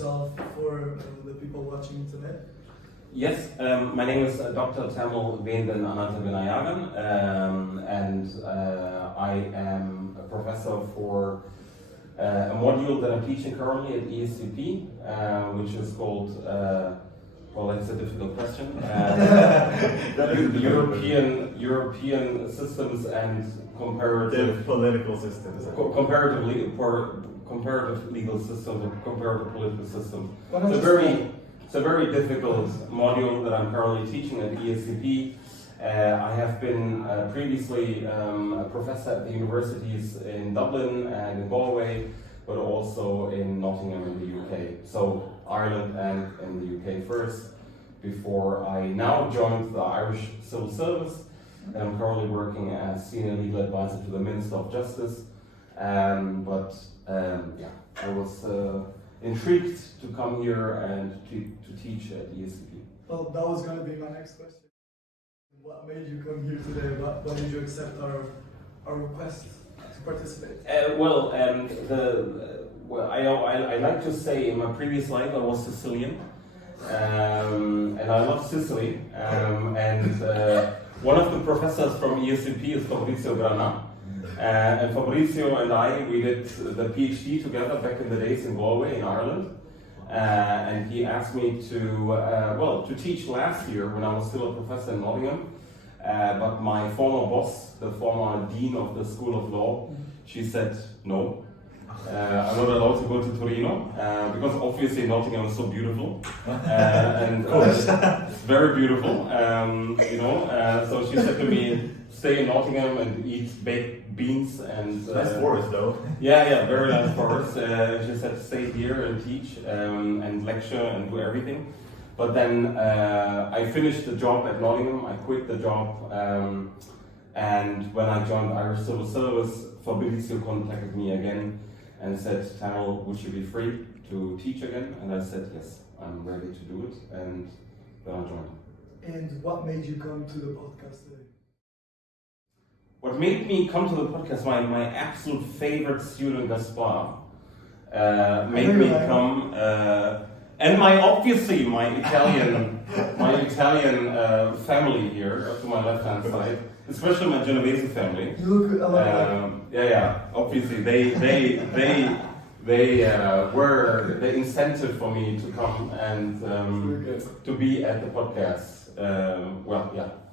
yourself for the people watching today? Yes, my name is Dr. Thamil and I am a professor for a module that I'm teaching currently at ESCP, which is called, well, that's a difficult question, European Systems and Comparative Political Systems. Comparative legal systems and comparative political systems. It's a very difficult module that I'm currently teaching at ESCP. I have been previously a professor at the universities in Dublin and in Galway, but also in Nottingham in the UK. So Ireland and in the UK first, before I now joined the Irish Civil Service. And I'm currently working as Senior Legal Advisor to the Minister of Justice. I was intrigued to come here and to teach at ESCP. Well, that was going to be my next question. What made you come here today? Why did you accept our request to participate? I like to say in my previous life I was Sicilian, and I love Sicily. One of the professors from ESCP is Fabrizio Grana. And Fabrizio and I, we did the PhD together back in the days in Galway, in Ireland. And he asked me to teach last year when I was still a professor in Nottingham. But my former boss, the former dean of the School of Law, she said, no, I'm not allowed to go to Torino, because obviously Nottingham is so beautiful. It's very beautiful, so she said to me, stay in Nottingham and eat baked beans and... nice forest though. Yeah, very nice forest. She said stay here and teach and lecture and do everything. But then I finished the job at Nottingham, I quit the job, and when I joined Irish Civil Service, Fabrizio contacted me again and said, Thamil, would you be free to teach again? And I said, yes, I'm ready to do it, and then I joined. And what made you come to the podcast today? What made me come to the podcast, my absolute favorite student, Gaspar, made me come, and my Italian family here to my left-hand side, especially my Genovese family. You look a lot obviously they were the incentive for me to come and to be at the podcast.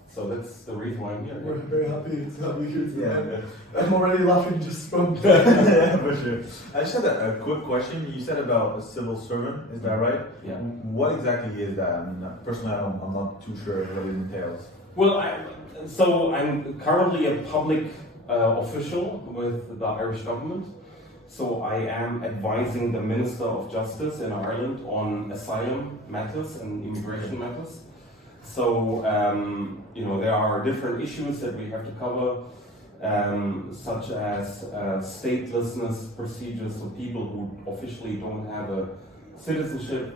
So that's the reason why I'm here. We're very happy to have you here today. Yeah. I'm already laughing just from... Yeah, for sure. I just had a quick question. You said about a civil servant, is that right? Yeah. What exactly is that? I mean, personally, I'm not too sure what it entails. Well, I'm currently a public official with the Irish government. So I am advising the Minister of Justice in Ireland on asylum matters and immigration matters. So, there are different issues that we have to cover, such as statelessness procedures for people who officially don't have a citizenship,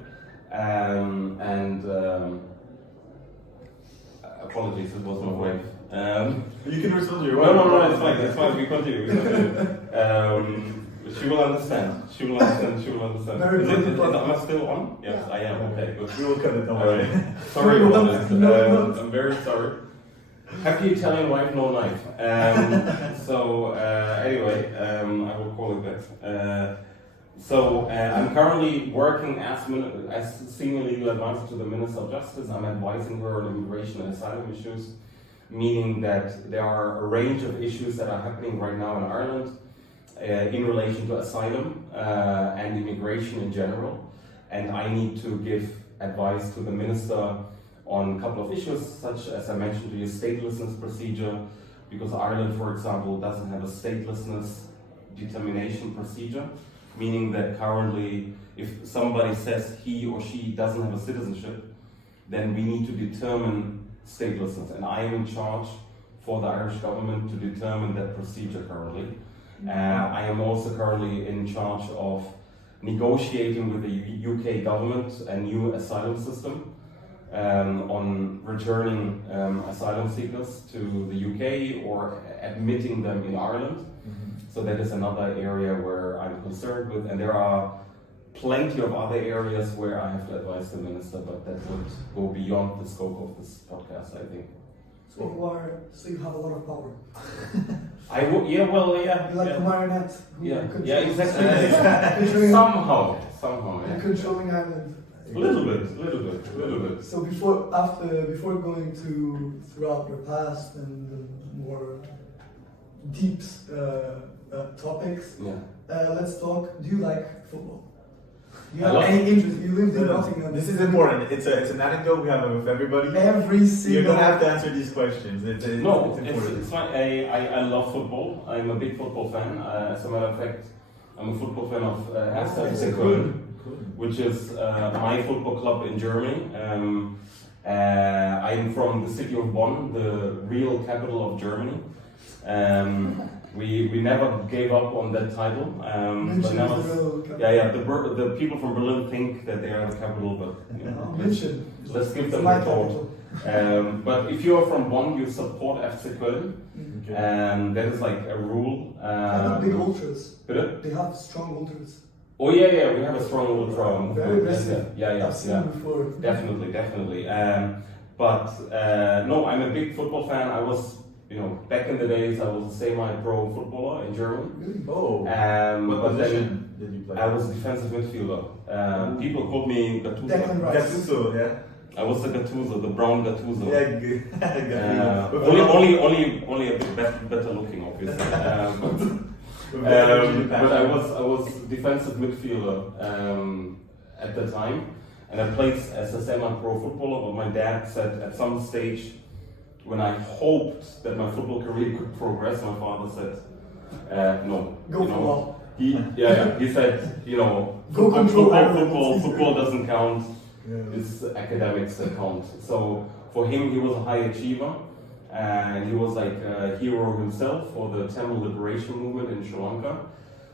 apologies, it was my wife. You can respond to your wife. No, it's fine, we continue. She will understand. Am I still on? Yes, I am. Okay, good. We will cut it, don't worry. Sorry about that. I'm very sorry. Have the Italian wife, no knife. Anyway, I will call it that. I'm currently working as Senior Legal Advisor to the Minister of Justice. I'm advising her on immigration and asylum issues, meaning that there are a range of issues that are happening right now in Ireland in relation to asylum and immigration in general. And I need to give advice to the Minister on a couple of issues, such as I mentioned to you, statelessness procedure, because Ireland, for example, doesn't have a statelessness determination procedure, meaning that currently if somebody says he or she doesn't have a citizenship, then we need to determine statelessness. And I am in charge for the Irish government to determine that procedure currently. I am also currently in charge of negotiating with the UK government a new asylum system on returning asylum seekers to the UK or admitting them in Ireland. So that is another area where I'm concerned with, and there are plenty of other areas where I have to advise the minister, but that would go beyond the scope of this podcast, I think. So you have a lot of power. I would, yeah, well, yeah. You're like yeah. a marionette. Who Yeah, controls- yeah, exactly. controlling- somehow, You're yeah. controlling Ireland. A little bit. So before going throughout your past and the more deep topics, Yeah. let's talk. Do you like football? Do you I have love any interest? You lived in No, Nottingham. this is important. It's an anecdote we have with everybody. Every single. You're gonna have to answer these questions. It's important. It's fine. I love football. I'm a big football fan. As a matter of fact, I'm a football fan of FC Köln, which is my football club in Germany. I'm from the city of Bonn, the real capital of Germany. We never gave up on that title. But now the people from Berlin think that they are the capital, but you know, let's give them a thought. But if you are from Bonn, you support FC Köln, and that is like a rule. They have big ultras. Bitte? They have strong ultras. Oh yeah, we have a strong ultra. Very aggressive. Yeah. I've seen them before. Definitely. But no, I'm a big football fan. I was, back in the days, I was a semi-pro footballer in Germany. Really? Oh. But What then position did you play? I was a defensive midfielder. People called me Declan Gattuso. Rice. Gattuso, yeah. I was the Gattuso, the brown Gattuso. Yeah, good. Only a bit better looking, obviously. But I was defensive midfielder at the time, and I played as a semi-pro footballer. But my dad said at some stage, when I hoped that my football career could progress, my father said, "No, Go for all." He said, Go control football doesn't count. It's academics that count. So for him, he was a high achiever. And he was like a hero himself for the Thamil liberation movement in Sri Lanka.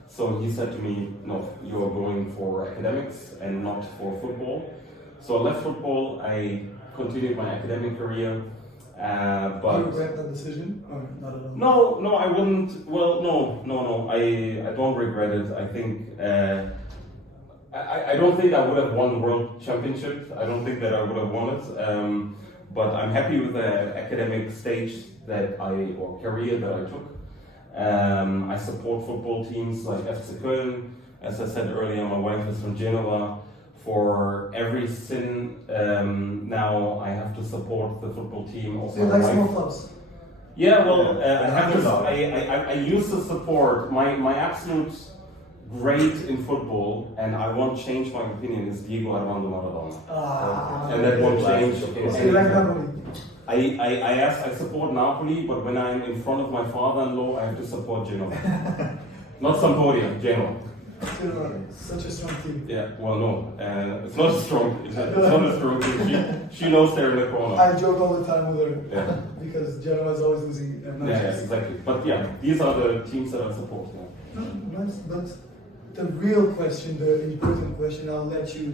So he said to me, "No, you are going for academics and not for football." So I left football. I continued my academic career. But do you regret that decision? Or not at all? No, I wouldn't. Well, no. I don't regret it. I think I don't think I would have won the world championship. I don't think that I would have won it. But I'm happy with the academic stage or career that I took. I support football teams like FC Köln. As I said earlier, my wife is from Genova. For every sin, now I have to support the football team of So you my like wife. small clubs? Yeah, well, I used to support my absolute great in football, and I won't change my opinion, is Diego Armando Maradona. And that won't change. So you like Napoli? I support Napoli, but when I'm in front of my father-in-law, I have to support Genoa. Not Sampdoria, Genoa. Such a strong team. Yeah, well, no, it's not a strong. It's not a strong team. She knows they're in the corner. I joke all the time with her Yeah. because Genoa is always losing. Yeah, exactly. But yeah, these are the teams that I support. Yeah. Nice, but the real question, the important question, I'll let you.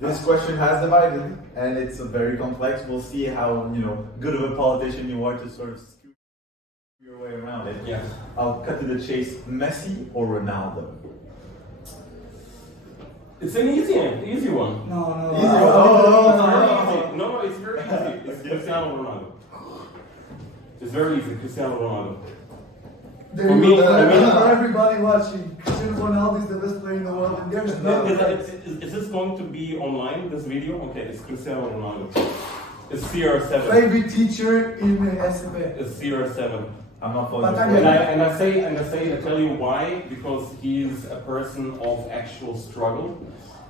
This question has divided, and it's very complex. We'll see how good of a politician you are to sort of scoot your way around it. Yeah. I'll cut to the chase. Messi or Ronaldo? It's an easy one. No. No, it's very easy. It's Cristiano Ronaldo. It's very easy, Cristiano Ronaldo. There For you me- go. for me- For everybody watching, Cristiano Ronaldo is the best player in the world, and there's no. Is this going to be online, this video? Okay, it's Cristiano Ronaldo. It's CR7. Favorite teacher in SFA. It's CR7. I'm not following. But your I question. I tell you why, because he's a person of actual struggle,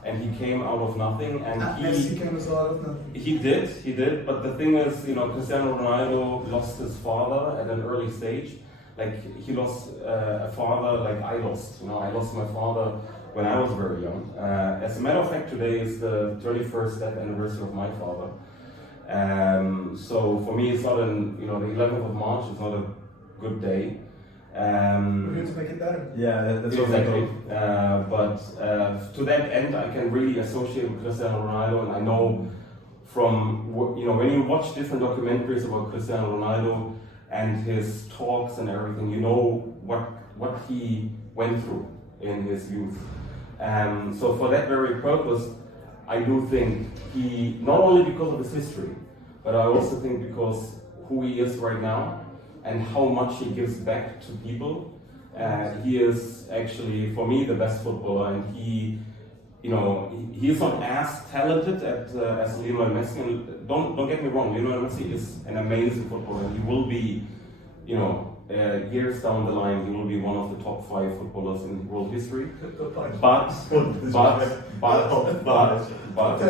and he came out of nothing, and Messi came as out of nothing. he did, but the thing is, Cristiano Ronaldo lost his father at an early stage. Like, he lost a father like I lost. I lost my father when I was very young. As a matter of fact, today is the 31st death anniversary of my father. So for me, it's not the 11th of March, it's not a good day. We're here to make it better. Yeah, that's Exactly. But to that end, I can really associate with Cristiano Ronaldo, and I know from when you watch different documentaries about Cristiano Ronaldo and his talks and everything, you know what he went through in his youth. So for that very purpose, I do think he, not only because of his history, but I also think because who he is right now and how much he gives back to people, he is actually, for me, the best footballer, and he is not as talented as Lionel Messi. And don't get me wrong, Lionel Messi is an amazing footballer. He will be, years down the line, he will be one of the top 5 footballers in world history. But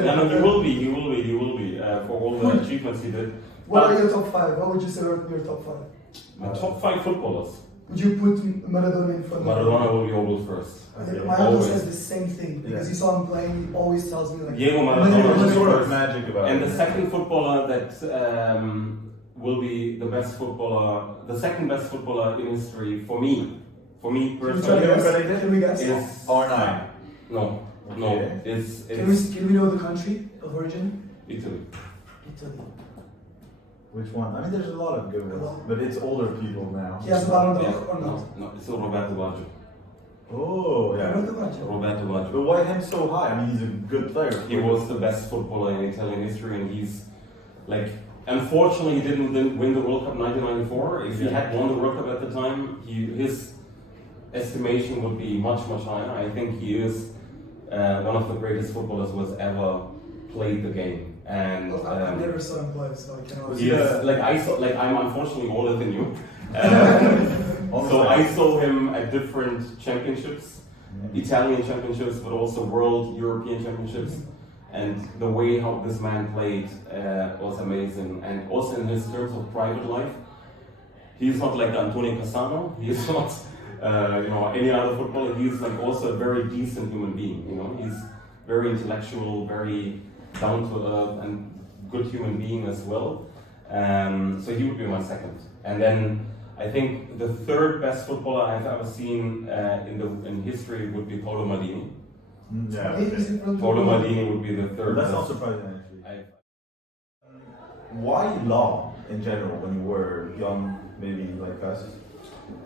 yeah, no, he will be for all the achievements he did. What are your top 5? What would you say are your top 5? My top 5 footballers. Would you put Maradona in front of Maradona will be always first. My uncle says the same thing because he saw him playing. He always tells me like. Diego Maradona There's is a sort of first. magic about And it. the second footballer that will be the best footballer, the second best footballer in history for me personally, Can we guess? is R9. no, Okay. it's Can we know the country of origin? Italy. Italy. Which one? I mean, there's a lot of good ones, but it's older people now. He has a Ballon d'Or Yeah, or not? no, it's Roberto Baggio. Oh, yeah. Roberto Baggio. Roberto Baggio. But why him so high? I mean, he's a good player. He was the best footballer in Italian history, and he's like, unfortunately, he didn't win the World Cup 1994. If he had won the World Cup at the time, his estimation would be much higher. I think he is one of the greatest footballers who has ever played the game. And Well, I never saw him play, so I cannot. he is, I'm unfortunately older than you. So I saw him at different championships, Italian championships, but also world, European championships. And the way how this man played was amazing. And also in his terms of private life, he's not like Antonio Cassano. He's not, any other footballer. He's like also a very decent human being. He's very intellectual, very down to earth, and good human being as well. So he would be my second. And then I think the third best footballer I've ever seen in history would be Paolo Maldini. Yeah. Paolo Maldini would be the third. That's best. not surprising, actually. Why law in general when you were young, maybe like us?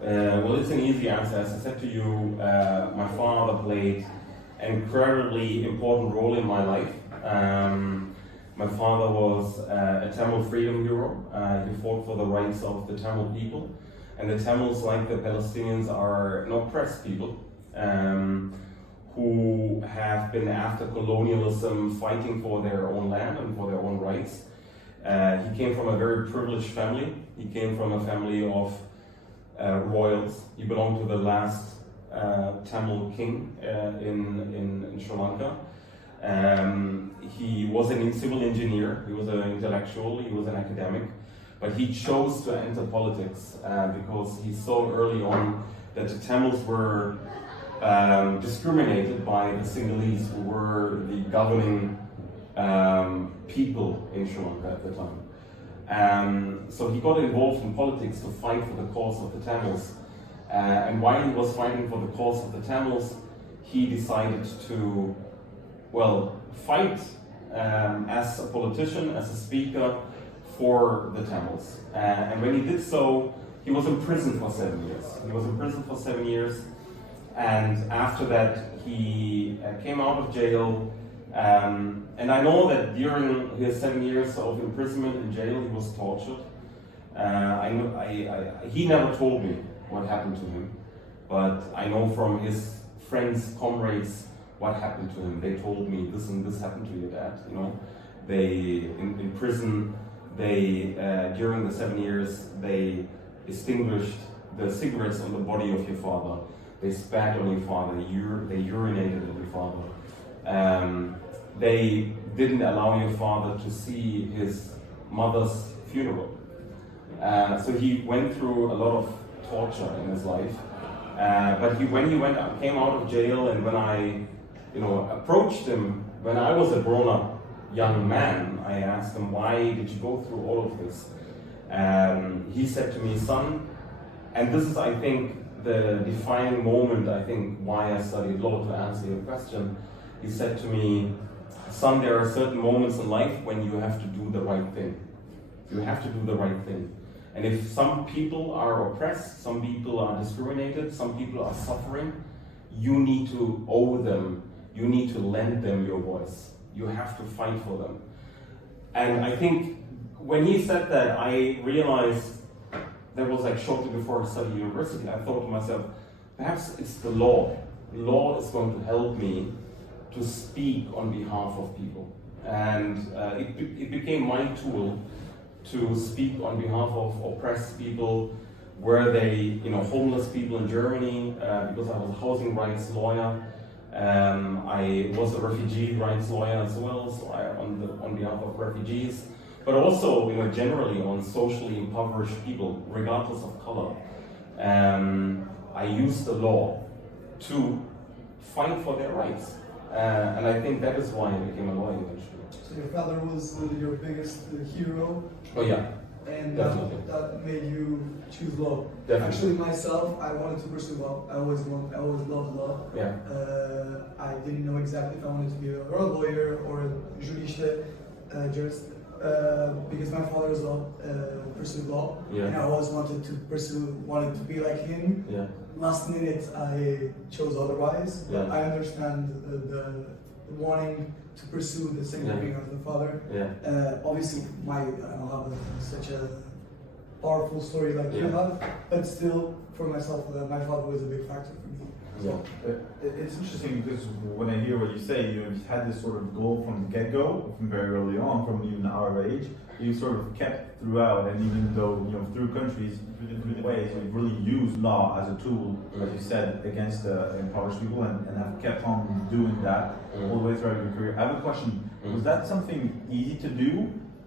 Well, it's an easy answer. As I said to you, my father played an incredibly important role in my life. My father was a Tamil freedom hero. He fought for the rights of the Tamil people. And the Tamils, like the Palestinians, are an oppressed people who have been, after colonialism, fighting for their own land and for their own rights. He came from a very privileged family. He came from a family of royals. He belonged to the last Tamil king in Sri Lanka. He was a civil engineer, he was an intellectual, he was an academic, but he chose to enter politics because he saw early on that the Tamils were discriminated by the Sinhalese, who were the governing people in Sri Lanka at the time. So he got involved in politics to fight for the cause of the Tamils. And while he was fighting for the cause of the Tamils, he decided to, fight as a politician, as a speaker for the Tamils. And when he did so, he was in prison for 7 years. And after that, he came out of jail. And I know that during his 7 years of imprisonment in jail, he was tortured. He never told me what happened to him, but I know from his friends, comrades, what happened to him. They told me this and this happened to your dad. They in prison. They during the 7 years they extinguished the cigarettes on the body of your father. They spat on your father. They urinated on your father. They didn't allow your father to see his mother's funeral. So he went through a lot of torture in his life. But when he came out of jail, and when I approached him, when I was a grown-up young man, I asked him, why did you go through all of this? He said to me, son, and this is, I think, the defining moment, I think, why I studied law, to answer your question. He said to me, son, there are certain moments in life when you have to do the right thing. You have to do the right thing. And if some people are oppressed, some people are discriminated, some people are suffering, you need to owe them, you need to lend them your voice. You have to fight for them. And I think when he said that, I realized that was like shortly before I studied university. I thought to myself, perhaps it's the law. Law is going to help me to speak on behalf of people. And it became my tool to speak on behalf of oppressed people. Were they, homeless people in Germany, because I was a housing rights lawyer. I was a refugee rights lawyer as well, so on behalf of refugees, but also, generally on socially impoverished people, regardless of color. I used the law to fight for their rights, and I think that is why I became a lawyer eventually. So your father was your biggest hero, Oh yeah, and definitely. that made you choose law. Definitely. Actually, myself, I wanted to pursue law. I always loved law. Yeah. I didn't know exactly if I wanted to be a lawyer or a jurist, because my father as well pursued law, Yeah. and I always wanted to be like him. Yeah. Last minute, I chose otherwise. But Yeah. I understand the wanting to pursue the same Yeah. thing as the father. Yeah. Obviously, I don't have such a powerful story like you Yeah. have, but still, for myself, my father was a big factor for me. Yeah. It's interesting because when I hear what you say, you had this sort of goal from the get-go, from very early on, from even our age. You sort of kept throughout, and even though through countries, through different ways, you've really used law as a tool, as you said, against impoverished people, and have kept on doing that all the way throughout your career. I have a question: was that something easy to do,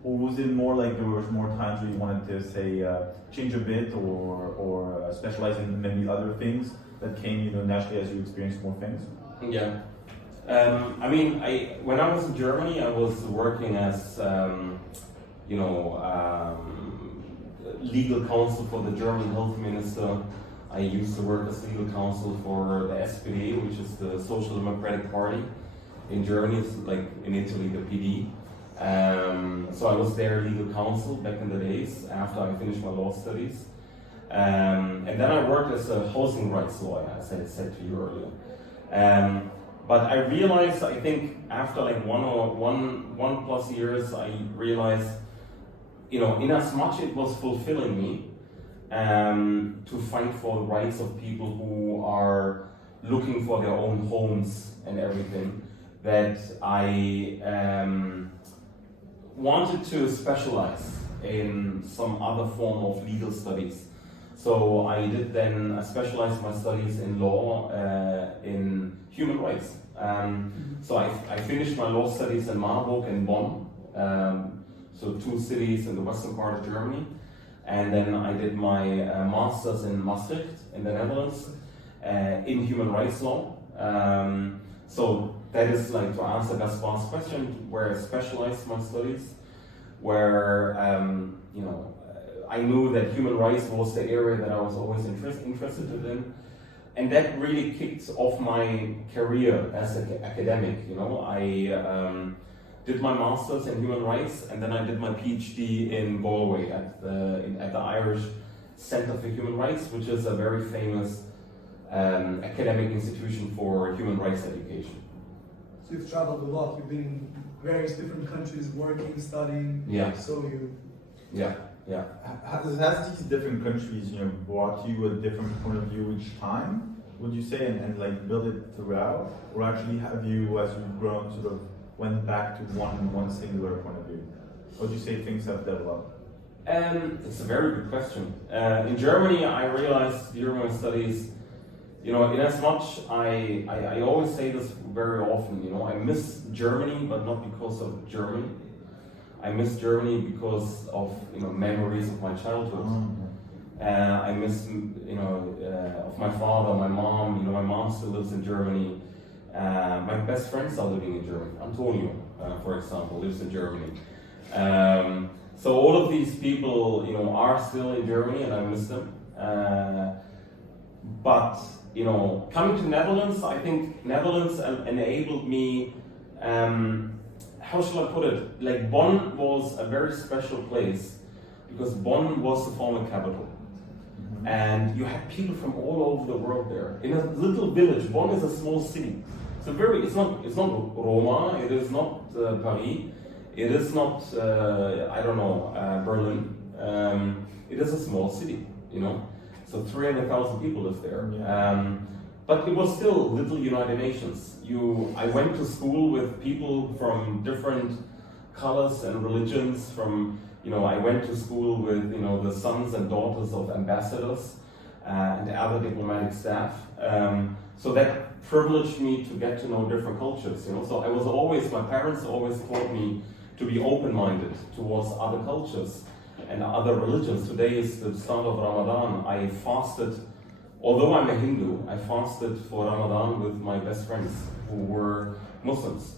or was it more like there were more times where you wanted to say change a bit, or specialize in maybe other things that came naturally as you experienced more things? Yeah. When I was in Germany, I was working as, legal counsel for the German health minister. I used to work as legal counsel for the SPD, which is the Social Democratic Party in Germany. It's like in Italy, the PD. So I was their legal counsel back in the days after I finished my law studies. And then I worked as a housing rights lawyer, as I said to you earlier. But I realized, I think after like one plus years, I realized, in as much it was fulfilling me to fight for the rights of people who are looking for their own homes and everything, that I wanted to specialize in some other form of legal studies. So I did then specialize my studies in law in human rights. So I finished my law studies in Marburg and Bonn, so two cities in the western part of Germany. And then I did my master's in Maastricht in the Netherlands in human rights law. So that is like to answer Gaspar's question, where I specialized my studies, where I knew that human rights was the area that I was always interested in, and that really kicked off my career as an academic. I did my master's in human rights, and then I did my PhD in Galway at the Irish Centre for Human Rights, which is a very famous academic institution for human rights education. So you've traveled a lot. You've been in various different countries, working, studying. Yeah. So you. Yeah. Yeah. Has these different countries, brought you a different point of view each time, would you say, and like build it throughout? Or actually have you, as you've grown, sort of went back to one singular point of view? Or would you say things have developed? It's a very good question. In Germany, I realized during my studies, in as much, I always say this very often, I miss Germany, but not because of Germany. I miss Germany because of memories of my childhood. I miss of my father, my mom. My mom still lives in Germany. My best friends are living in Germany. Antonio, for example, lives in Germany. So all of these people, are still in Germany, and I miss them. But coming to Netherlands, I think Netherlands enabled me. How shall I put it? Like Bonn was a very special place because Bonn was the former capital. And you had people from all over the world there. In a little village, Bonn is a small city. It's not Roma, it is not Paris, it is not, Berlin. It is a small city, you know. So 300,000 people live there. Yeah. But it was still little United Nations. I went to school with people from different colors and religions. I went to school with the sons and daughters of ambassadors and other diplomatic staff. So that privileged me to get to know different cultures. So my parents always taught me to be open-minded towards other cultures and other religions. Today is the start of Ramadan. I fasted. Although I'm a Hindu, I fasted for Ramadan with my best friends who were Muslims.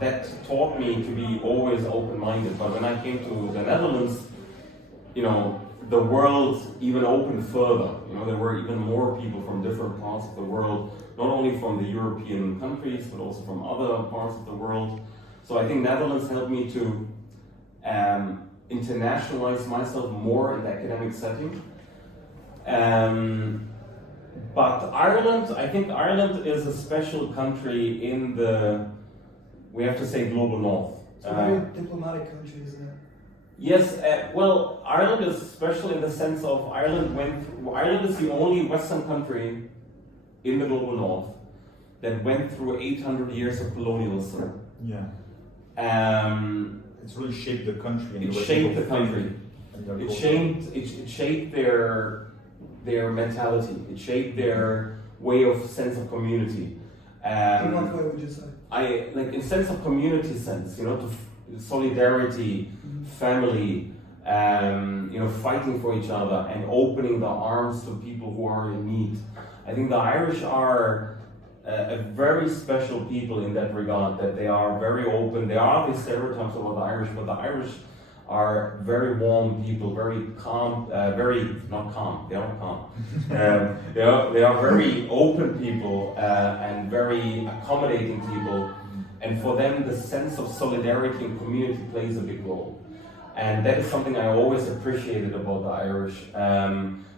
That taught me to be always open-minded. But when I came to the Netherlands, the world even opened further. There were even more people from different parts of the world, not only from the European countries, but also from other parts of the world. So I think Netherlands helped me to internationalize myself more in the academic setting. But I think Ireland is a special country in we have to say, global north. It's a very diplomatic country, isn't it? Yes, Ireland is special in the sense of Ireland is the only Western country in the global north that went through 800 years of colonialism. Yeah. It's really shaped the country. It shaped the country. It shaped their mentality. It shaped their sense of community. In what way would you say? In sense of community sense, to solidarity, family, fighting for each other and opening the arms to people who are in need. I think the Irish are a very special people in that regard, that they are very open. There are these stereotypes about the Irish, but the Irish are very warm people, very calm, not calm, they are not calm. They are very open people and very accommodating people. And for them, the sense of solidarity and community plays a big role. And that is something I always appreciated about the Irish.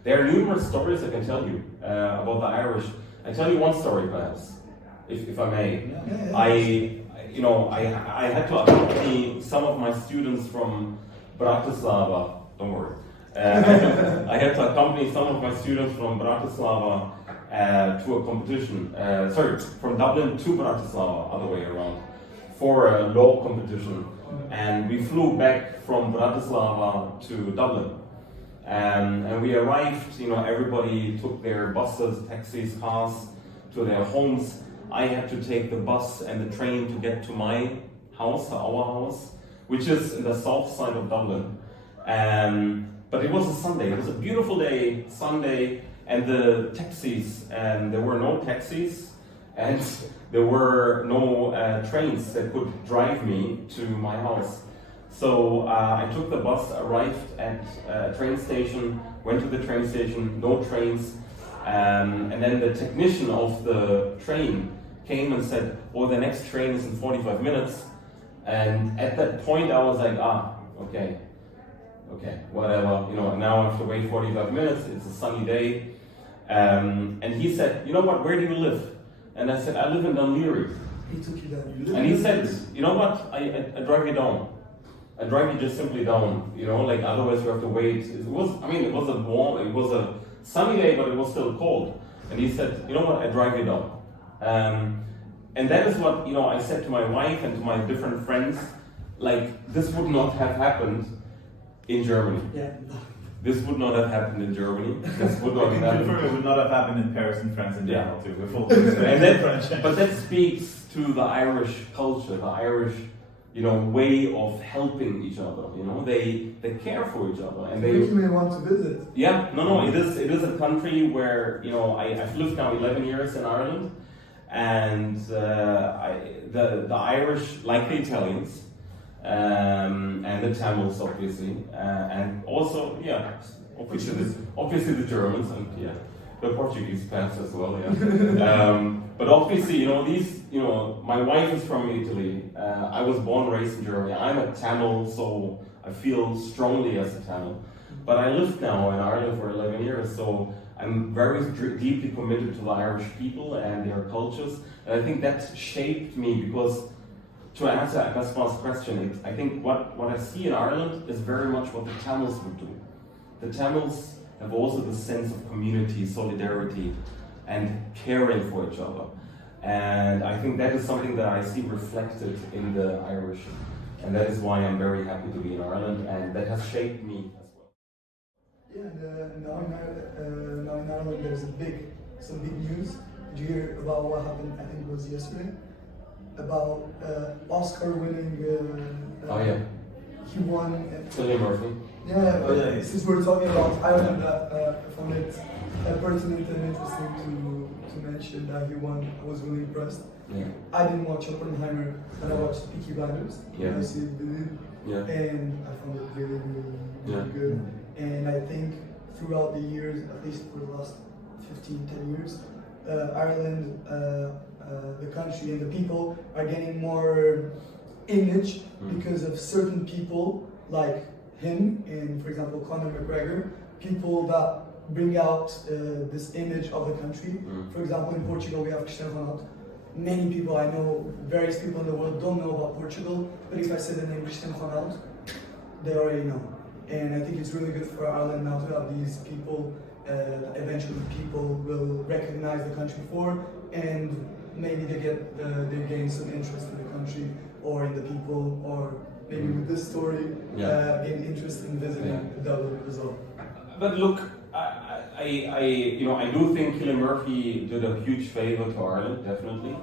There are numerous stories I can tell you about the Irish. I tell you one story, perhaps, if I may. I had to accompany some of my students from Bratislava. Don't worry. I had to accompany some of my students from Bratislava to a competition. From Dublin to Bratislava, other way around, for a law competition. And we flew back from Bratislava to Dublin. And we arrived, everybody took their buses, taxis, cars to their homes. I had to take the bus and the train to get to my house, our house, which is in the south side of Dublin. But it was a Sunday, it was a beautiful day, Sunday, and the taxis, and there were no taxis, and there were no trains that could drive me to my house. So I took the bus, arrived at a train station, went to the train station, no trains, and then the technician of the train came and said, "Oh, the next train is in 45 minutes." And at that point I was like, okay, whatever, now I have to wait 45 minutes, it's a sunny day. And he said, "You know what, where do you live?" And I said, "I live in Dunleary." He took you down. And he said, "You know what, I drive you down. I drive you just simply down, otherwise you have to wait." It was a sunny day, but it was still cold. And he said, "You know what, I drive you down." And that is what, I said to my wife and to my different friends, this would not have happened in Germany. Yeah. This would not have happened in Germany. This would not have happened. It would not have happened in Paris and France in general too. But that speaks to the Irish culture, the Irish, way of helping each other. They care for each other, and You may want to visit. Yeah, no. It is a country where I've lived now 11 years in Ireland, and the Irish, like the Italians, and the Tamils, obviously, and also obviously the Germans and the Portuguese perhaps as well. But obviously, my wife is from Italy. I was born and raised in Germany. I'm a Tamil, so I feel strongly as a Tamil. But I lived now in Ireland for 11 years, so I'm very deeply committed to the Irish people and their cultures. And I think that shaped me because, to answer Gaspar's question, I think what I see in Ireland is very much what the Tamils would do. The Tamils have also the sense of community, solidarity, and caring for each other. And I think that is something that I see reflected in the Irish. And that is why I'm very happy to be in Ireland, and that has shaped me as well. Yeah, and now in Ireland there's some big news. Did you hear about what happened? I think it was yesterday. About Oscar-winning. Oh yeah. He won. Cillian Murphy. Yeah. Oh, yeah. Since we're talking about Ireland, I found it pertinent and interesting to mention that he won. I was really impressed. Yeah. I didn't watch Oppenheimer, but I watched Peaky Blinders. Yeah. I see it, Yeah. and I found it really good. And I think throughout the years, at least for the last 10 years, Ireland, the country and the people are getting more image because of certain people like him and, for example, Conor McGregor, people that bring out this image of the country. For example, in Portugal we have Cristiano Ronaldo. Many people I know, various people in the world don't know about Portugal, but if I say the name Cristiano Ronaldo, they already know. And I think it's really good for Ireland now to have these people. Eventually, people will recognize the country for, and maybe they gain some interest in the country or in the people, or maybe with this story, gain interest in visiting Dublin as well. But look, I do think Cillian Murphy did a huge favor to Ireland, definitely.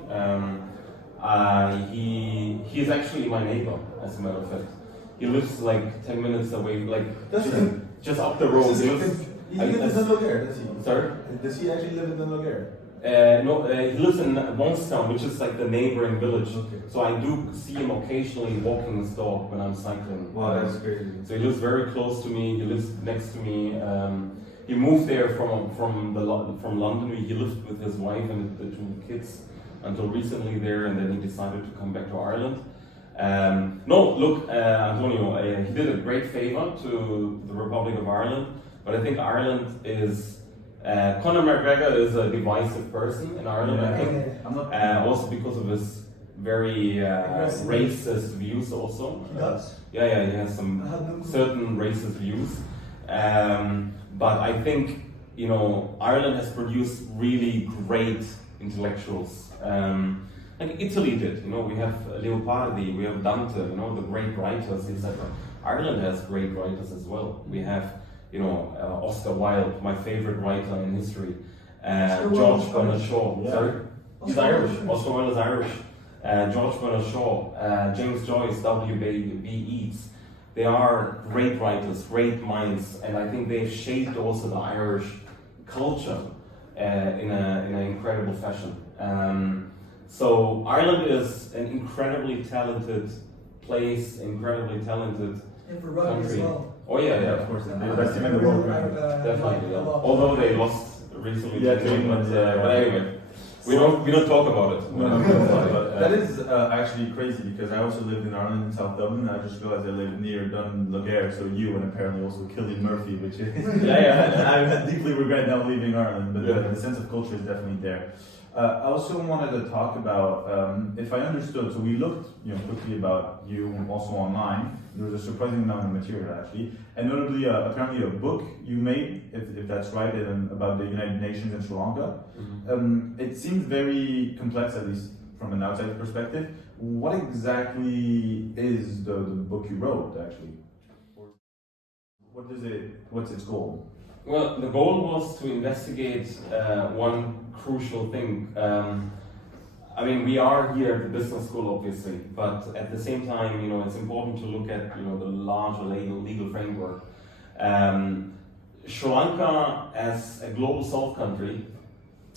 He is actually my neighbor, as a matter of fact. He lives like 10 minutes away, like just up the road. He lives in Loguer, does he? Sorry? Does he actually live in Loguer? No, he lives in Wonstown, which is like the neighboring village. Okay. So I do see him occasionally walking his dog when I'm cycling. Wow, that's crazy. So he lives very close to me. He lives next to me. He moved there from London. He lived with his wife and the 2 kids until recently there, and then he decided to come back to Ireland. No, look, Antonio, he did a great favor to the Republic of Ireland, but I think Ireland is. Conor McGregor is a divisive person in Ireland, I think. Also because of his very racist views also. He does? Yeah, he has some certain racist views. But I think, Ireland has produced really great intellectuals. Like Italy did, we have Leopardi, we have Dante, the great writers, etc. Ireland has great writers as well. We have, Oscar Wilde, my favorite writer in history. George Bernard Shaw. Yeah. Sorry? He's Irish. Oscar Wilde is Irish. George Bernard Shaw, James Joyce, W.B. Yeats. They are great writers, great minds, and I think they've shaped also the Irish culture in an incredible fashion. So Ireland is an incredibly talented place, incredibly talented And for rugby as country. well. Oh yeah, Of course, they're the best team in the world. Right? definitely. Yeah. Although they lost recently Yeah, to England, yeah. but anyway, we don't talk about it. That is actually crazy because I also lived in Ireland in South Dublin. And I just realized I lived near Dunlogair, so you and apparently also Cillian Murphy, which is I deeply regret now leaving Ireland, but the sense of culture is definitely there. I also wanted to talk about, if I understood, so we looked quickly about you also online. There was a surprising amount of material actually, and notably apparently a book you made, if that's right, about the United Nations in Sri Lanka. Mm-hmm. It seems very complex, at least from an outside perspective. What exactly is the book you wrote actually? What's its goal? Well, the goal was to investigate one crucial thing. We are here at the business school, obviously, but at the same time, it's important to look at, the larger legal framework. Sri Lanka, as a global South country,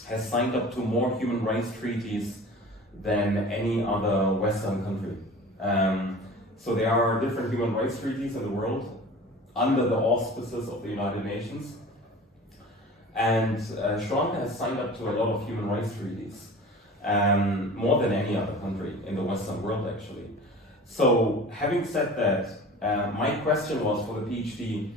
has signed up to more human rights treaties than any other Western country. So there are different human rights treaties in the world under the auspices of the United Nations. And Sri Lanka has signed up to a lot of human rights treaties, more than any other country in the Western world, actually. So, having said that, my question was for the PhD,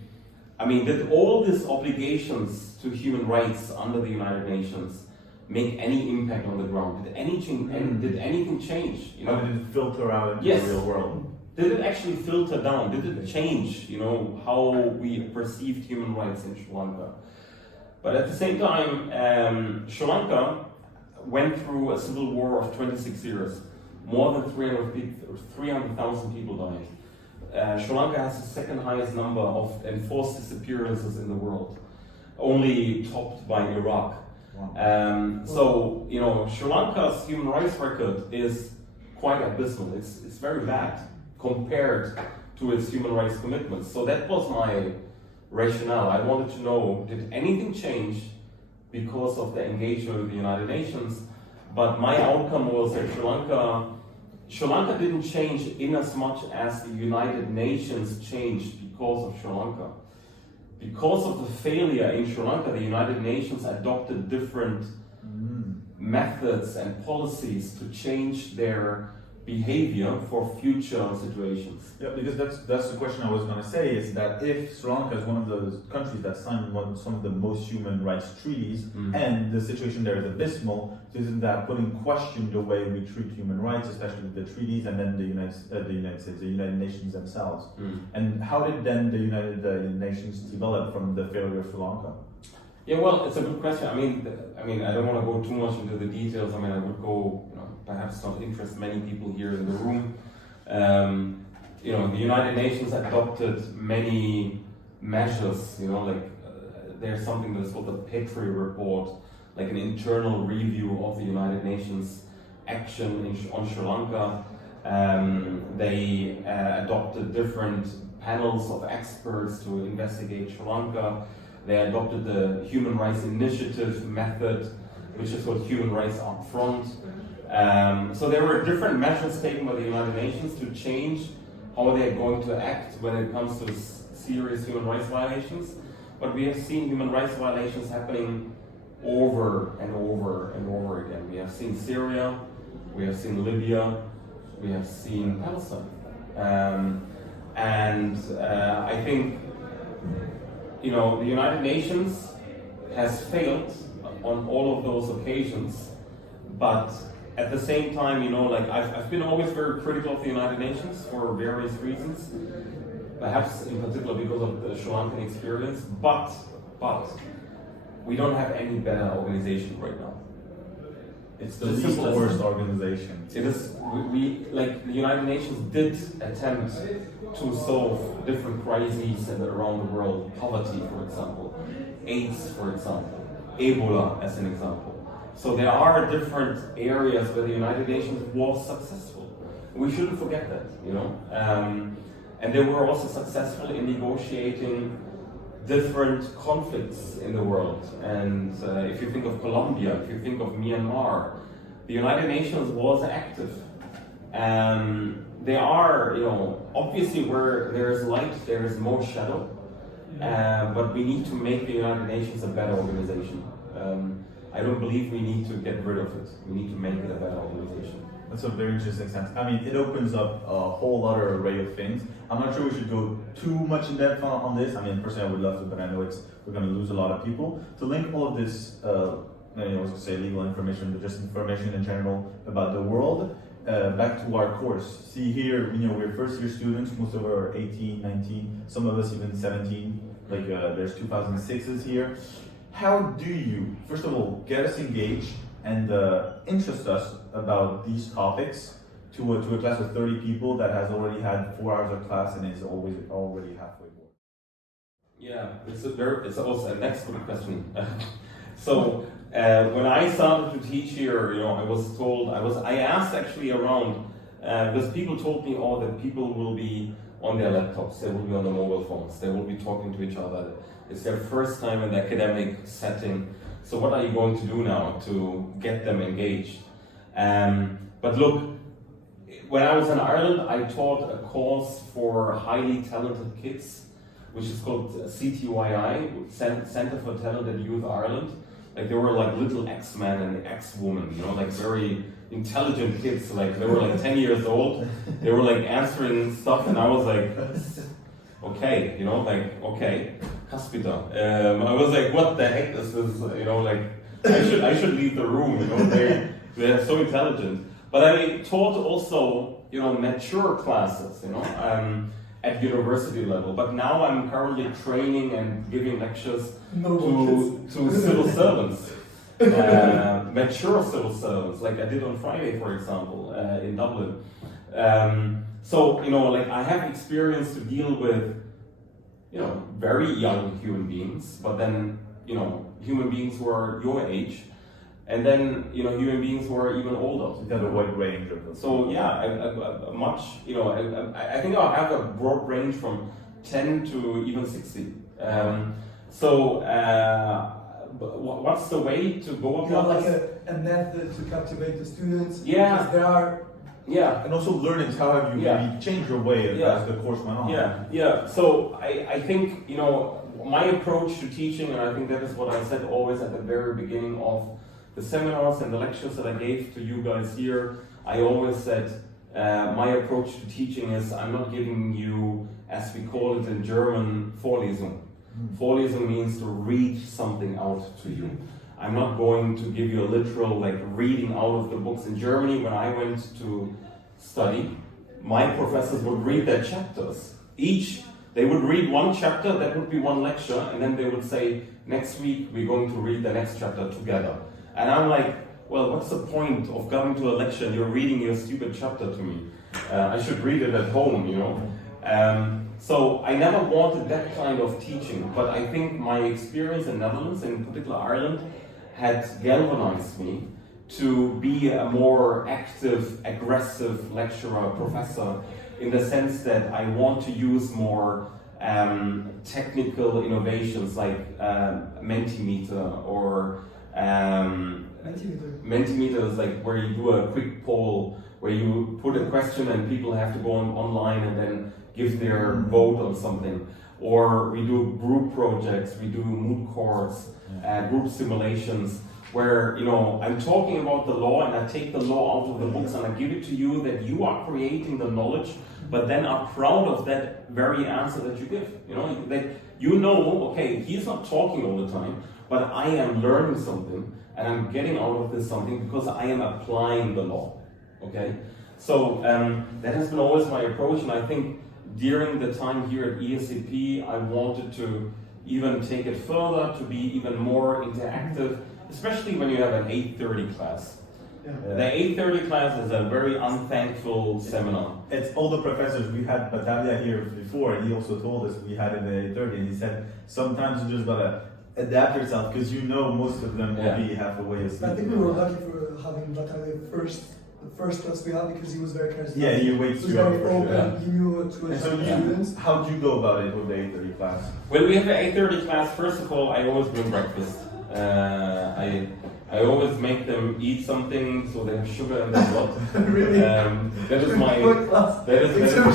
I mean, did all these obligations to human rights under the United Nations make any impact on the ground? Did anything change? How did it filter out into Yes. the real world? Did it actually filter down? Did it change, how we perceived human rights in Sri Lanka? But at the same time, Sri Lanka went through a civil war of 26 years. More than 300,000 people died. Sri Lanka has the second highest number of enforced disappearances in the world, only topped by Iraq. Wow. So, Sri Lanka's human rights record is quite abysmal. It's very bad compared to its human rights commitments. So that was my rationale. I wanted to know, did anything change because of the engagement with the United Nations? But my outcome was that Sri Lanka didn't change in as much as the United Nations changed because of Sri Lanka. Because of the failure in Sri Lanka, the United Nations adopted different methods and policies to change their behavior for future situations. Yeah, because that's the question I was going to say, is that if Sri Lanka is one of those countries that signed some of the most human rights treaties, and the situation there is abysmal, isn't that putting in question the way we treat human rights, especially with the treaties and then the United Nations themselves? And how did then the United Nations develop from the failure of Sri Lanka? Yeah, well, it's a good question. I mean, I don't want to go too much into the details. I mean, I would go, perhaps not interest many people here in the room. The United Nations adopted many measures. There's something that's called the Petrie Report, like an internal review of the United Nations action on Sri Lanka. They adopted different panels of experts to investigate Sri Lanka. They adopted the Human Rights Initiative method, which is called Human Rights Upfront. So there were different measures taken by the United Nations to change how they are going to act when it comes to serious human rights violations. But we have seen human rights violations happening over and over and over again. We have seen Syria, we have seen Libya, we have seen Palestine. I think the United Nations has failed on all of those occasions, but at the same time, I've been always very critical of the United Nations for various reasons, perhaps in particular because of the Sri Lankan experience, but we don't have any better organization right now. It's the least worst organization. It is. The United Nations did attempt to solve different crises around the world. Poverty, for example, AIDS, for example, Ebola, as an example. So there are different areas where the United Nations was successful. We shouldn't forget that, and they were also successful in negotiating different conflicts in the world. And if you think of Colombia, if you think of Myanmar, the United Nations was active. They are, obviously where there is light, there is more shadow. But we need to make the United Nations a better organization. I don't believe we need to get rid of it. We need to make it a better organization. That's a very interesting sense. I mean, it opens up a whole other array of things. I'm not sure we should go too much in depth on this. I mean, personally, I would love to, but I know we're going to lose a lot of people. To link all of this, I was going to say legal information, but just information in general about the world, back to our course. See here, we're first year students. Most of us are 18, 19, some of us even 17. There's 2006s here. How do you, first of all, get us engaged and interest us about these topics to a class of 30 people that has already had 4 hours of class and is already halfway bored? Yeah, it's also an excellent question. So when I started to teach here, I asked actually around because people told me, that people will be on their laptops, they will be on their mobile phones, they will be talking to each other. It's their first time in the academic setting. So what are you going to do now to get them engaged? But look, when I was in Ireland, I taught a course for highly talented kids, which is called CTYI, Center for Talented Youth Ireland. They were like little X-Men and X-Women, very intelligent kids. They were 10 years old. They were answering stuff, and I was like, okay, okay, Hospital. I was like, what the heck is this? You know, like I should leave the room. You know, they're so intelligent. But I taught also, you know, mature classes. You know, at university level. But now I'm currently training and giving lectures to civil servants, mature civil servants, like I did on Friday, for example, in Dublin. So, you know, like I have experience to deal with, you know, very young human beings, but then, you know, human beings who are your age, and then, you know, human beings who are even older. You have a wide range of those. So yeah, much, you know, I think I have a broad range from 10 to even 60. What's the way to go about like this? a method to captivate the students. Yeah. Because there are. Yeah. And also learnings, how have you maybe changed your way as the course went on? Yeah. So I think, you know, my approach to teaching, and I think that is what I said always at the very beginning of the seminars and the lectures that I gave to you guys here, I always said my approach to teaching is I'm not giving you, as we call it in German, Vorlesung. Vorlesung means to read something out to you. I'm not going to give you a literal like reading out of the books. In Germany, when I went to study, my professors would read their chapters. They would read one chapter, that would be one lecture, and then they would say, next week we're going to read the next chapter together. And I'm like, well, what's the point of going to a lecture and you're reading your stupid chapter to me? I should read it at home, you know. So I never wanted that kind of teaching, but I think my experience in Netherlands, in particular Ireland, had galvanized me to be a more active, aggressive lecturer, professor, in the sense that I want to use more technical innovations like Mentimeter or Mentimeter is like where you do a quick poll, where you put a question and people have to go online and then give their vote on something. Or we do group projects, we do mood courts, group simulations, where, you know, I'm talking about the law and I take the law out of the books and I give it to you that you are creating the knowledge, but then are proud of that very answer that you give. You know, that you know, okay, he's not talking all the time, but I am learning something and I'm getting out of this something because I am applying the law. Okay, so that has been always my approach, and I think during the time here at ESCP, I wanted to even take it further, to be even more interactive, especially when you have an 8:30 class. The 8:30 class is a very unthankful seminar. It's all the professors. We had Batavia here before, and he also told us we had in the 8:30, and he said sometimes you just gotta adapt yourself because you know most of them will be half away asleep. I think we were lucky for having Batavia the first class we had, because he was very charismatic. Yeah, he wakes you up. Very open. He knew to his students. How did you go about it with the 8:30 class? When we have the 8:30 class, first of all, I always bring breakfast. I always make them eat something so they have sugar in their blood. Really? That is my.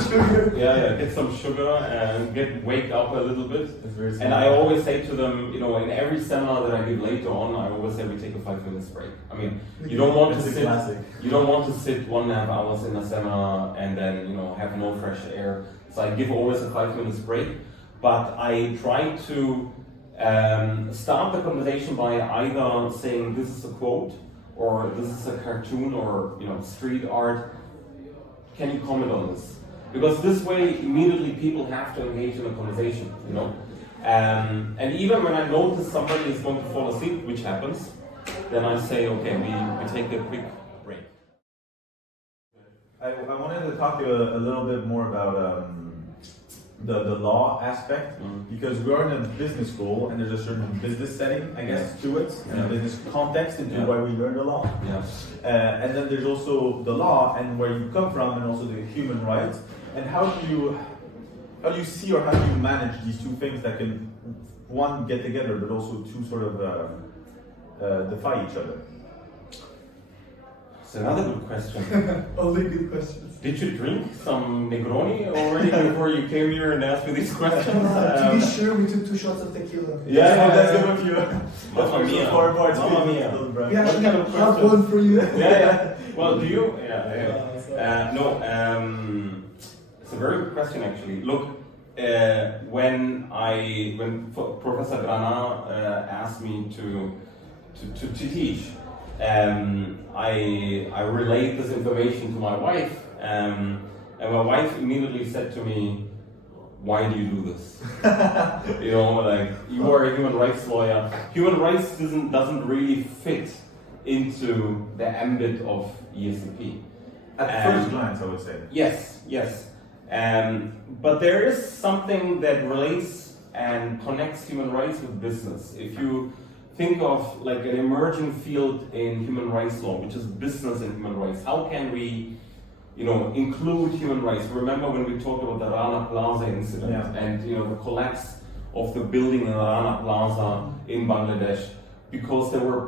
Sugar. Yeah, get some sugar and wake up a little bit. And I always say to them, you know, in every seminar that I give later on, I always say we take a 5 minutes break. I mean, you don't want to sit. You don't want to sit 1.5 hours in a seminar and then, you know, have no fresh air. So I give always a 5 minutes break, but I try to start the conversation by either saying this is a quote, or this is a cartoon, or, you know, street art. Can you comment on this? Because this way, immediately people have to engage in a conversation, you know. And even when I notice somebody is going to fall asleep, which happens, then I say, okay, we take a quick break. I wanted to talk to you a little bit more about the law aspect, because we are in a business school and there's a certain business setting, I guess, to it, and a business context into why we learn the law. And then there's also the law and where you come from, and also the human rights. And how do you see, or how do you manage these two things that can, one, get together, but also two sort of defy each other? It's another good question. Only good questions. Did you drink some Negroni already before you came here and asked me these questions? To be sure, we took 2 shots of tequila. That's good with you. Mamma mia. Mamma mia. We actually have one for you. Well, do you? No. It's a very good question, actually. Look, when Professor Grana asked me to teach, I relayed this information to my wife, and my wife immediately said to me, "Why do you do this? You know, like you are a human rights lawyer. Human rights doesn't really fit into the ambit of ESCP." At first glance, I would say. Yes, yes. But there is something that relates and connects human rights with business. If you think of like an emerging field in human rights law, which is business and human rights, how can we, include human rights? Remember when we talked about the Rana Plaza incident and the collapse of the building in Rana Plaza in Bangladesh, because there were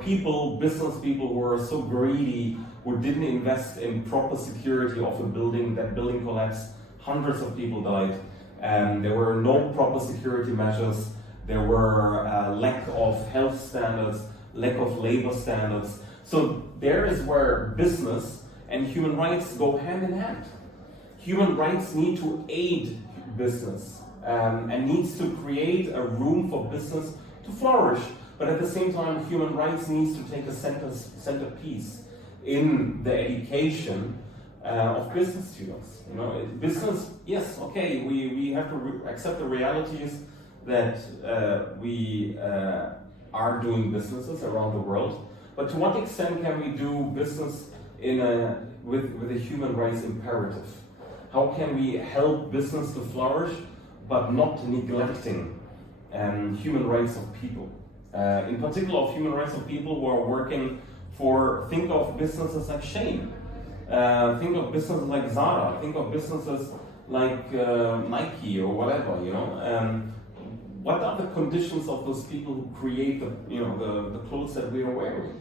business people who were so greedy, who didn't invest in proper security of the building. That building collapsed. Hundreds of people died, and there were no proper security measures. There were lack of health standards, lack of labor standards. So there is where business and human rights go hand in hand. Human rights need to aid business and needs to create a room for business to flourish. But at the same time, human rights needs to take a centerpiece in the education of business students. Business, yes, okay, we have to accept the realities that we are doing businesses around the world, but to what extent can we do business with a human rights imperative? How can we help business to flourish, but not neglecting human rights of people? In particular, of human rights of people who are working think of businesses like Shane. Think of businesses like Zara. Think of businesses like Nike or whatever. What are the conditions of those people who create the clothes that we are wearing?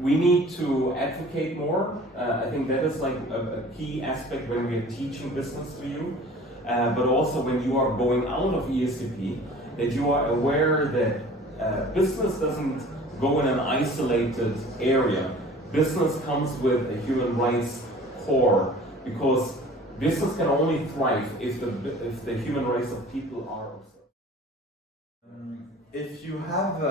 We need to advocate more. I think that is like a key aspect when we are teaching business to you, but also when you are going out of ESCP, that you are aware that business doesn't go in an isolated area. Business comes with a human rights core, because business can only thrive if the human rights of people are observed. If you have,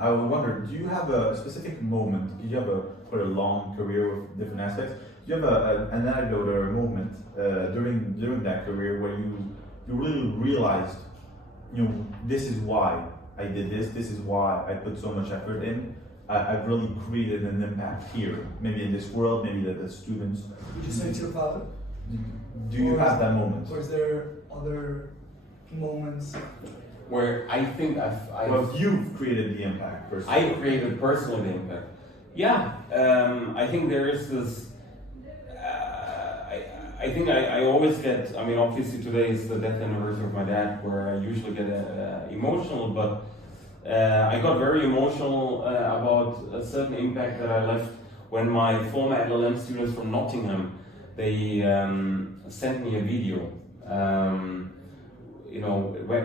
I would wonder, do you have a specific moment? Did you have quite a long career with different aspects? Do you have an anecdote or a moment during that career where you really realized, this is why I did this. This is why I put so much effort in. I've really created an impact here, maybe in this world, maybe that the students. Would you say it's your father? Do you have that moment? Or is there other moments where I think well, you've created the impact personally. I created personally the impact. Yeah, I think there is this. I think I always get. I mean, obviously today is the death anniversary of my dad, where I usually get emotional, but. I got very emotional about a certain impact that I left when my former LLM students from Nottingham, they sent me a video.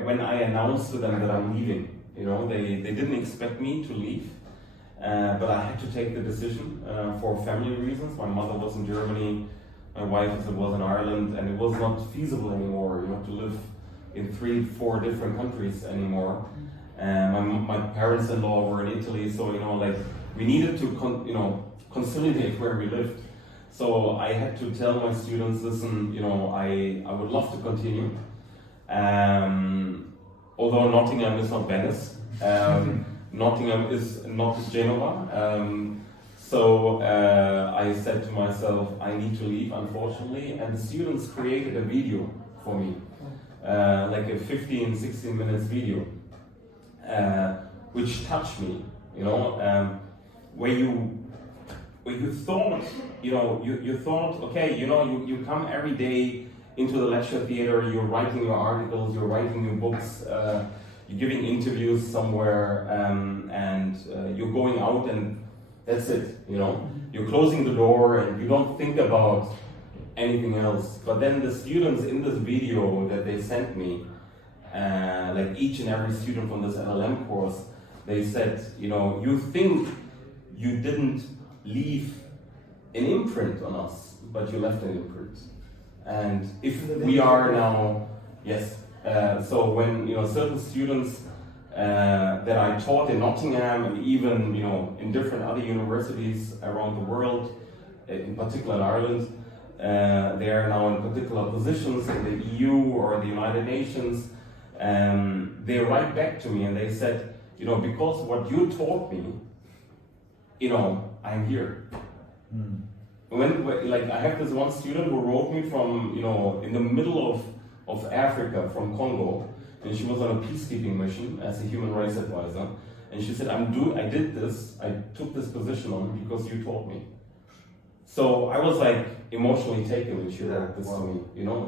When I announced to them that I'm leaving, they didn't expect me to leave, but I had to take the decision for family reasons. My mother was in Germany, my wife was in Ireland, and it was not feasible anymore, to live in 3-4 different countries anymore. My parents-in-law were in Italy, so we needed to consolidate where we lived. So I had to tell my students, listen, I would love to continue. Although Nottingham is not Venice, Nottingham is not Genova. So I said to myself, I need to leave, unfortunately, and the students created a video for me, like a 15-16 minutes video. Which touched me, where you thought, you thought, okay, you come every day into the lecture theater, you're writing your articles, you're writing your books, you're giving interviews somewhere, and you're going out and that's it, You're closing the door and you don't think about anything else. But then the students in this video that they sent me, like each and every student from this LLM course, they said, you think you didn't leave an imprint on us, but you left an imprint. And if we are now Yes. So when certain students that I taught in Nottingham and even in different other universities around the world, in particular in Ireland, they are now in particular positions in the EU or the United Nations. They write back to me and they said, because what you taught me, I'm here. When I have this one student who wrote me from in the middle of Africa, from Congo, and she was on a peacekeeping mission as a human rights advisor, and she said, I took this position on because you taught me. So I was like emotionally taken when she wrote this to me.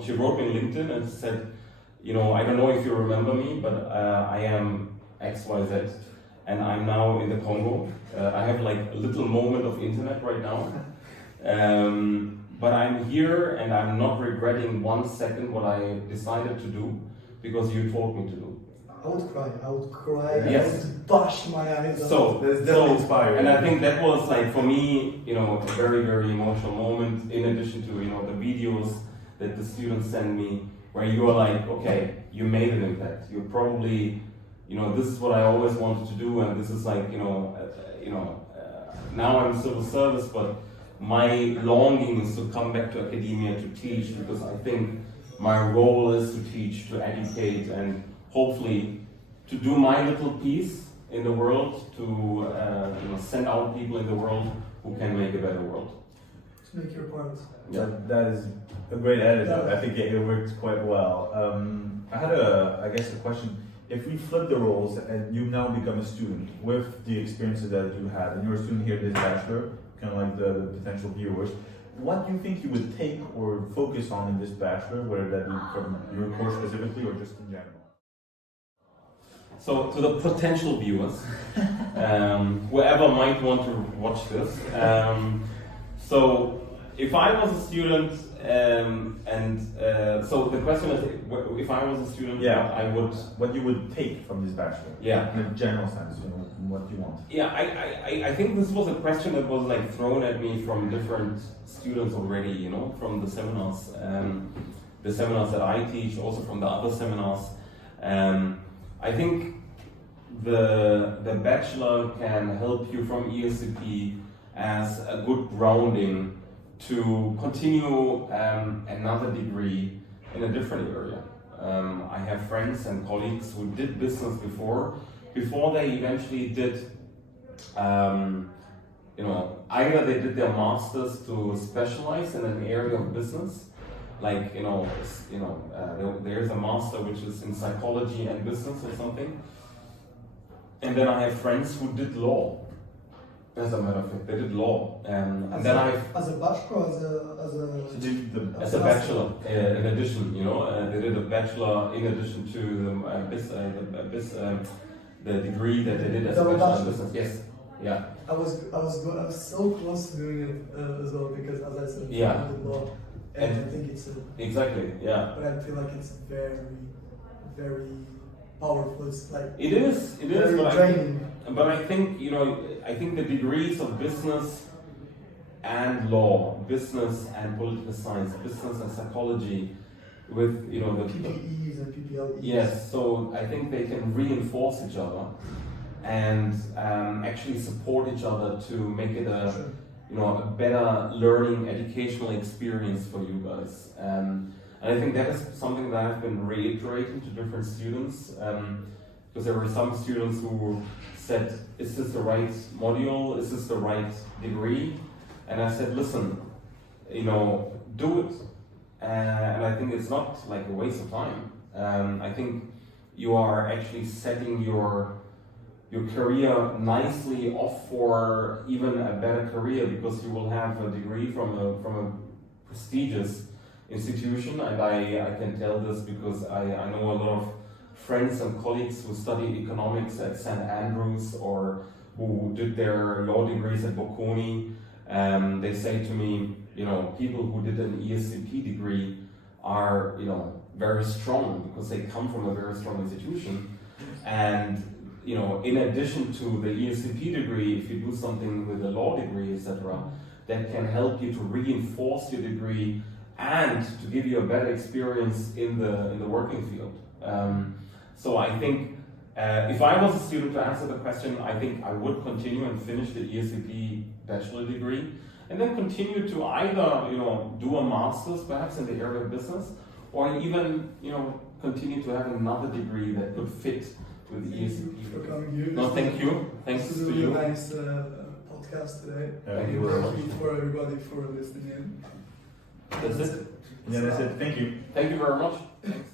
She wrote me on LinkedIn and said, I don't know if you remember me, but I am XYZ, and I'm now in the Congo. I have like a little moment of internet right now. But I'm here and I'm not regretting 1 second what I decided to do because you taught me to do. I would cry. Yes. I would bash my eyes. So that's definitely inspiring. And I think that was like for me, a very, very emotional moment. In addition to the videos that the students send me, where you are like, okay, you made an impact. You probably, this is what I always wanted to do, and this is like, now I'm civil service, but my longing is to come back to academia to teach, because I think my role is to teach, to educate, and hopefully to do my little piece in the world, to send out people in the world who can make a better world. To make your part. Yeah. That is a great attitude. I think it works quite well. I had a question. If we flip the roles and you now become a student with the experiences that you had, and you're a student here this bachelor, kind of like the potential viewers, what do you think you would take or focus on in this bachelor, whether that be from your course specifically or just in general? So to the potential viewers, whoever might want to watch this, so if I was a student, so the question is, if I was a student, what you would take from this bachelor? Yeah. In a general sense, what you want. Yeah, I think this was a question that was like thrown at me from different students already, from the seminars that I teach, also from the other seminars. I think the bachelor can help you from ESCP as a good grounding to continue another degree in a different area. I have friends and colleagues who did business before they eventually did, either they did their masters to specialize in an area of business, like there's a master which is in psychology and business or something, and then I have friends who did law. As a matter of fact, they did law, and then as a bachelor, as a bachelor. In addition, they did a bachelor in addition to the degree that they did as a bachelor in business. Yes, yeah. I was so close to doing it as well, because as I said, Yeah. I did law, and I think it's Exactly, yeah. But I feel like it's very, very powerful. It's like It is, very but draining. But I think I think the degrees of business and law, business and political science, business and psychology, with the PPEs and PPLEs. Yes, so I think they can reinforce each other and actually support each other to make it a better learning, educational experience for you guys. And I think that is something that I've been reiterating to different students, because there were some students who said, is this the right module? Is this the right degree? And I said, listen, do it. And I think it's not like a waste of time. I think you are actually setting your career nicely off for even a better career, because you will have a degree from a prestigious institution. And I can tell this because I know a lot of friends and colleagues who studied economics at St. Andrews or who did their law degrees at Bocconi. They say to me, people who did an ESCP degree are, very strong because they come from a very strong institution. And, in addition to the ESCP degree, if you do something with a law degree, etc., that can help you to reinforce your degree and to give you a better experience in the working field. So I think if I was a student, to answer the question, I think I would continue and finish the ESCP bachelor degree, and then continue to either do a master's perhaps in the area of business, or even continue to have another degree that could fit with the ESCP. For coming here. No, thank you. Thanks This is to a really you. nice podcast today. Thank you very much. Thank you for everybody for listening in. That's it. Yeah, that's it. Thank you. Thank you very much. Thanks.